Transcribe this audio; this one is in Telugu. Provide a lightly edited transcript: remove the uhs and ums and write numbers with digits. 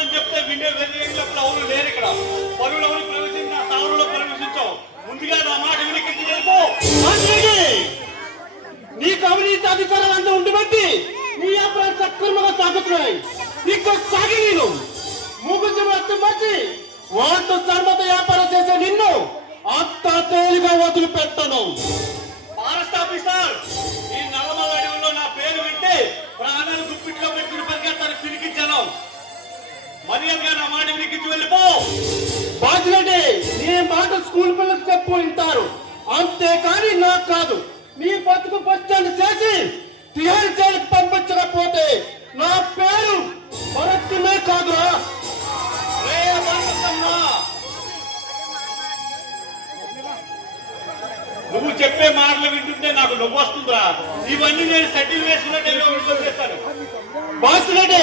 కాదని చెప్తే వినే వెర్రేళ్ళప్పుడు అవును లేరు ఇక్కడ. పరువులు ఎవరు ప్రవేశించి నా స్థావరంలో ప్రవేశించావు. ముందుగా నా మాట వినికించి వెళ్ళిపో. నీకు అవినీతి అధికారాలు అంతా ఉండి నీ వ్యాపారం సక్రమంగా సాగుతున్నాయి. నీకు సాగి నేను ముగ్గురు మొత్తం వచ్చి వాళ్ళతో సర్మత వ్యాపారం చేసే నిన్ను అంత తేలిగా వదిలిపెట్టను. ఫారెస్ట్ ఆఫీసర్, ఈ నల్లమల అడవిలో నా పేరు వింటే ప్రాణాలు గుప్పిట్లో పెట్టుకుని పరిగెత్తాను పిలికించాను. మర్యాదగా నా మాట వినికించి వెళ్ళిపో. బాధ్యులంటే నీ మాట స్కూల్ పిల్లలకు చెప్పు వింటారు, అంతేకాని నాకు కాదు. నీ బతుకు బస్టాండ్ చేసి తిహారీ జైలుకి పంపించకపోతే నా పేరు భరత్నే కాదురా. నువ్వు చెప్పే మాటలు వింటుంటే నాకు నవ్వు వస్తుందిరా. ఇవన్నీ నేను సెటిల్ వేసుకున్నట్టు విడుదల చేస్తాను. బాధ్యులంటే